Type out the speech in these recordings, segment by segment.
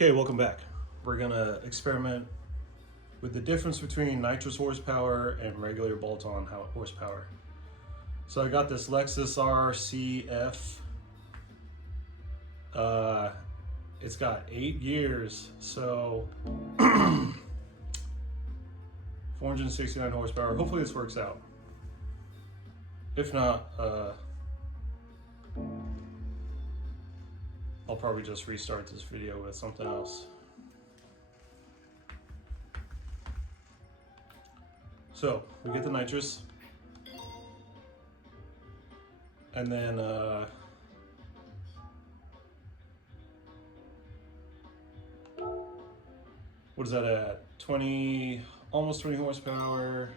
Okay, welcome back. We're gonna experiment with the difference between nitrous horsepower and regular bolt-on horsepower. So I got this Lexus RCF. It's got 8 gears, so 469 horsepower. Hopefully this works out. If not, I'll probably just restart this video with something else. So we get the nitrous, and then what is that at? 20, almost 20 horsepower.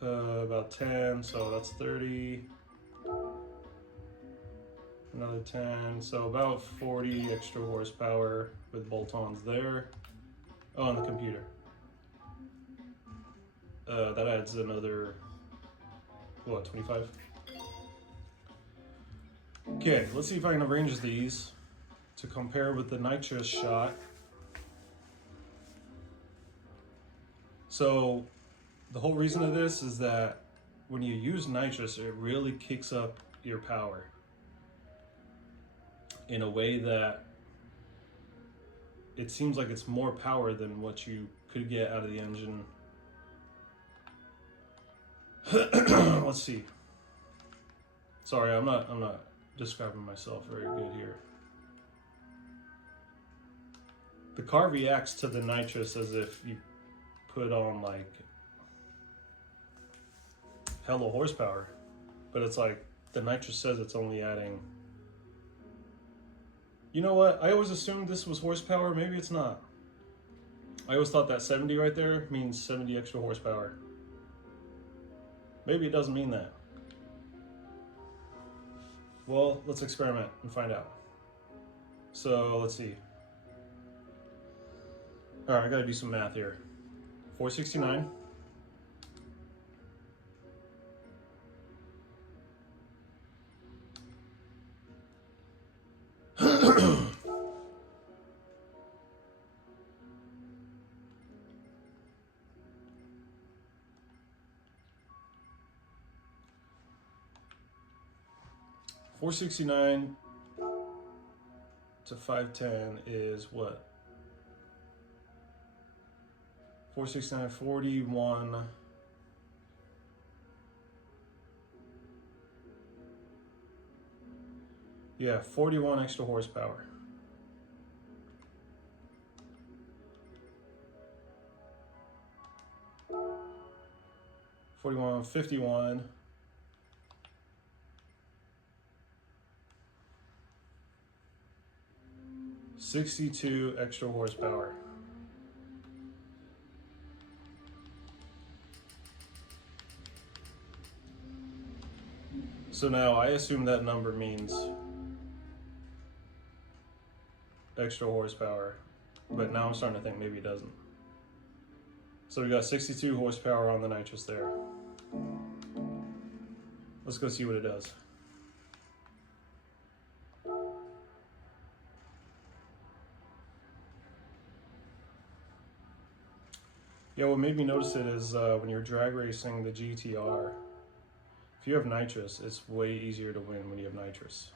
About 10, so that's 30. Another 10, so about 40 extra horsepower with bolt-ons there. Oh, on the computer. That adds another, what, 25? Okay, let's see if I can arrange these to compare with the nitrous shot. So the whole reason of this is that when you use nitrous, it really kicks up your power in a way that it seems like it's more power than what you could get out of the engine. Let's see. Sorry, I'm not describing myself very good here. The car reacts to the nitrous as if you put on like hella horsepower, but it's like the nitrous says it's only adding. You know what? I always assumed this was horsepower. Maybe it's not. I always thought that 70 right there means 70 extra horsepower. Maybe it doesn't mean that. Well, let's experiment and find out. So let's see. All right, I gotta do some math here. 469. $469 to 510 is what? 469, 41. Yeah, 41 extra horsepower. $41, 51. 62 extra horsepower. So now I assume that number means extra horsepower, but now I'm starting to think maybe it doesn't. So we got 62 horsepower on the nitrous there. Let's go see what it does. Yeah, what made me notice it is when you're drag racing the GTR, if you have nitrous, it's way easier to win when you have nitrous.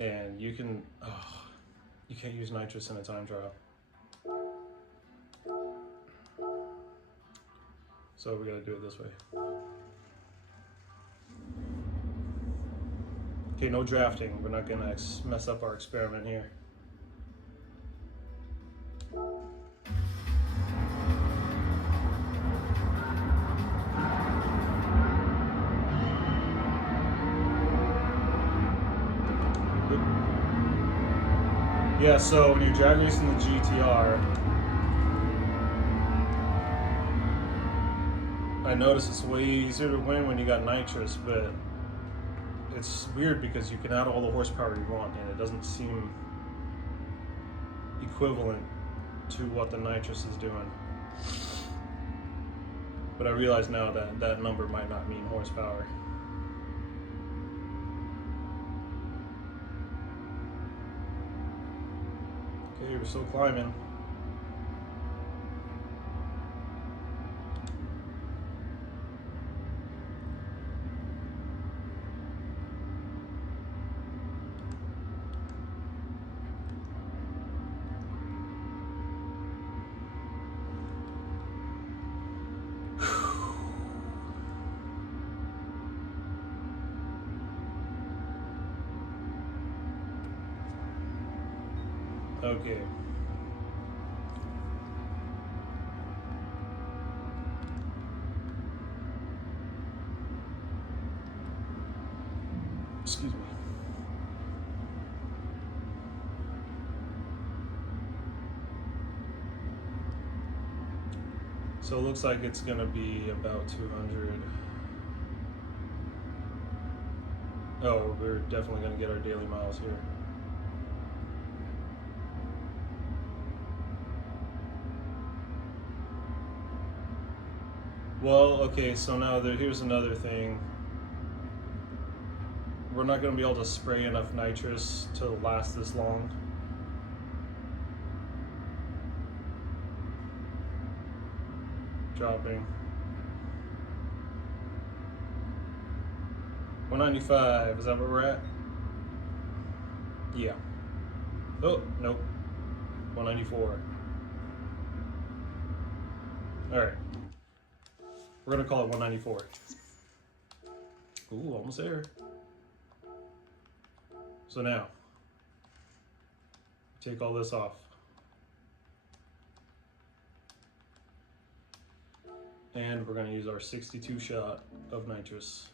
And you can't use nitrous in a time trial. So we gotta do it this way. Okay, no drafting. We're not gonna mess up our experiment here. Yeah, so when you're drag racing the GTR, I noticed it's way easier to win when you got nitrous, but it's weird because you can add all the horsepower you want and it doesn't seem equivalent to what the nitrous is doing. But I realize now that that number might not mean horsepower. Okay, we're still climbing. Okay. Excuse me. So it looks like it's gonna be about 200. Oh, we're definitely gonna get our daily miles here. Well, okay, so now here's another thing. We're not going to be able to spray enough nitrous to last this long. Dropping. 195, is that where we're at? Yeah. Oh, nope. 194. Alright. We're going to call it 194. Ooh, almost there. So now, take all this off. And we're going to use our 62 shot of nitrous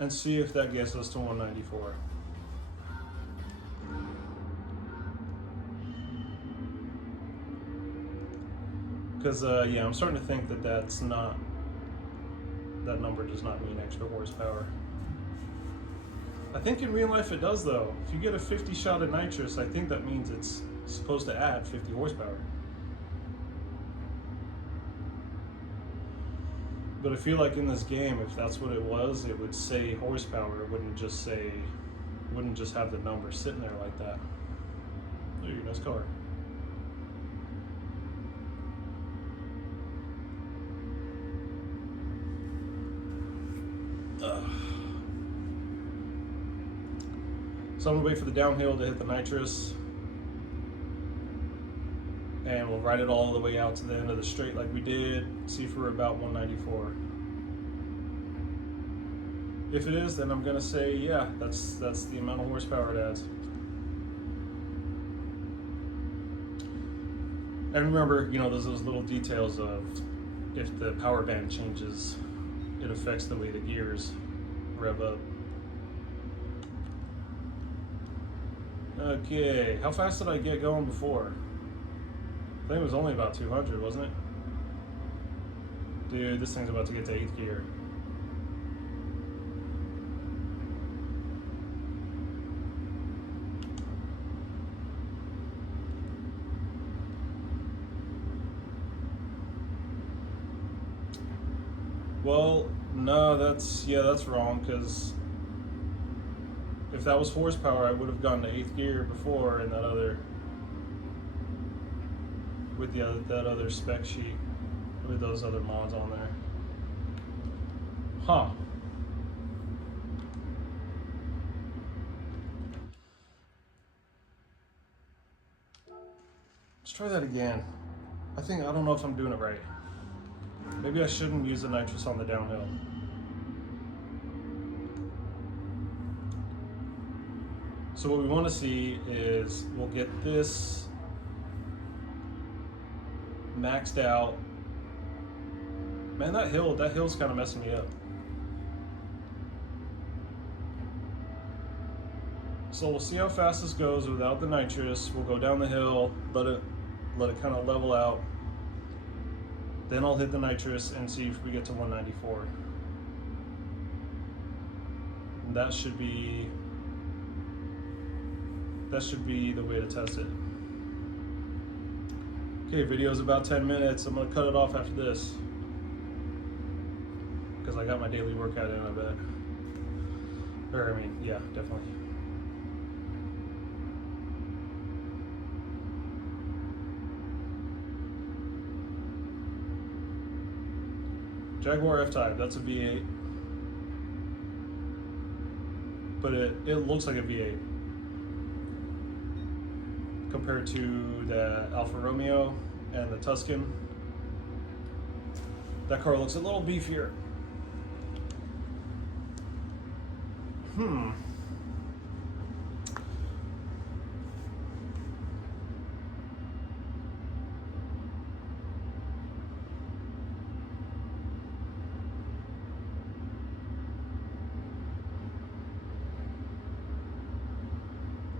and see if that gets us to 194. Because, yeah, I'm starting to think that that number does not mean extra horsepower. I think in real life it does though. If you get a 50 shot of nitrous, I think that means it's supposed to add 50 horsepower. But I feel like in this game, if that's what it was, it would say horsepower. It wouldn't just have the number sitting there like that. There, your nice car. So I'm gonna wait for the downhill to hit the nitrous, and we'll ride it all the way out to the end of the straight like we did, see if we're about 194. If it is, then I'm gonna say, yeah, that's the amount of horsepower it adds. And remember, you know, there's those little details of if the power band changes, it affects the way the gears rev up. Okay, how fast did I get going before? I think it was only about 200, wasn't it? Dude, this thing's about to get to 8th gear. Well, no, that's wrong, because if that was horsepower, I would have gone to 8th gear before in that other, with that other spec sheet, with those other mods on there. Huh. Let's try that again. I don't know if I'm doing it right. Maybe I shouldn't use the nitrous on the downhill. So what we want to see is we'll get this maxed out. Man, that hill's kind of messing me up. So we'll see how fast this goes without the nitrous. We'll go down the hill, let it kind of level out. Then I'll hit the nitrous and see if we get to 194. And that should be the way to test it. Okay, video's about 10 minutes. I'm gonna cut it off after this, because I got my daily workout in, I bet. Or, I mean, yeah, definitely. Jaguar F-Type, that's a V8. But it looks like a V8 compared to the Alfa Romeo and the Tuscan. That car looks a little beefier.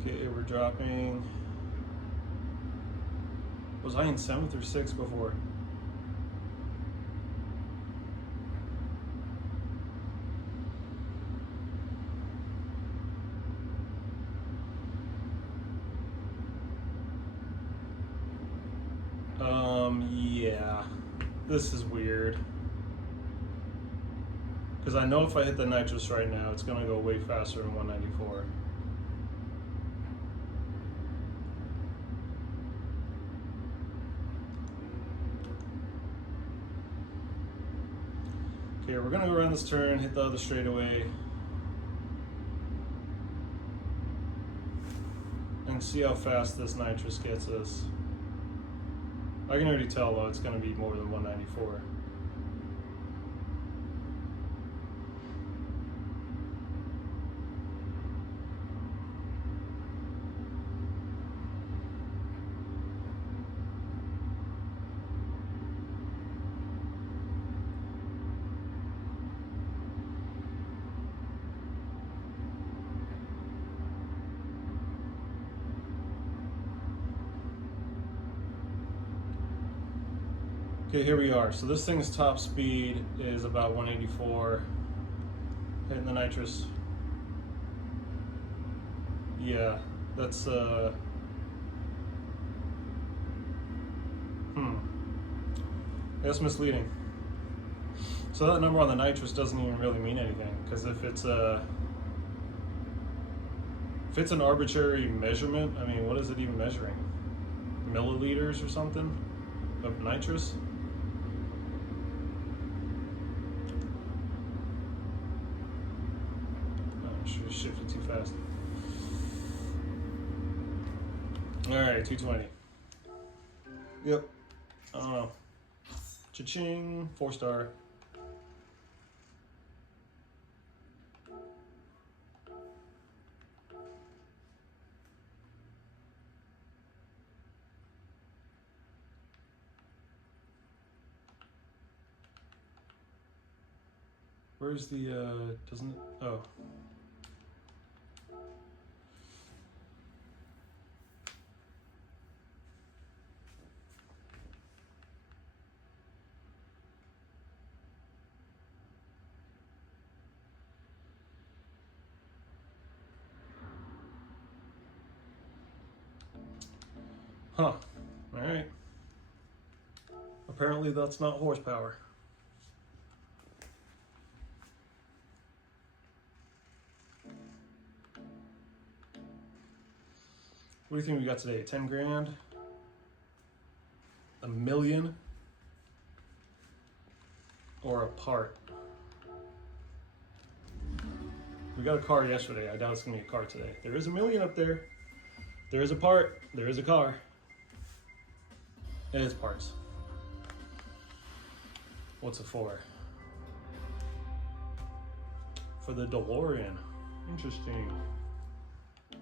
Okay, we're dropping. Was I in 7th or 6th before? Yeah. This is weird. Because I know if I hit the nitrous right now, it's going to go way faster than 194. Okay, we're going to go around this turn, hit the other straightaway, and see how fast this nitrous gets us. I can already tell though it's going to be more than 194. Okay, here we are. So this thing's top speed is about 184. Hitting the nitrous. Yeah, that's that's misleading. So that number on the nitrous doesn't even really mean anything, because if it's an arbitrary measurement, I mean, what is it even measuring? Milliliters or something of nitrous? Should have shifted too fast. Alright, 220. Yep. I don't know. Cha-ching. 4-star. Where's the, doesn't it? Oh. Huh. Alright. Apparently that's not horsepower. What do you think we got today? 10 grand? $1 million? Or a part? We got a car yesterday. I doubt it's gonna be a car today. There is $1 million up there. There is a part. There is a car. It is parts. What's it for? For the DeLorean. Interesting. I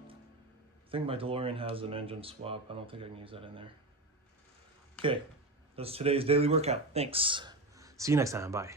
think my DeLorean has an engine swap. I don't think I can use that in there. Okay, that's today's daily workout. Thanks. See you next time. Bye.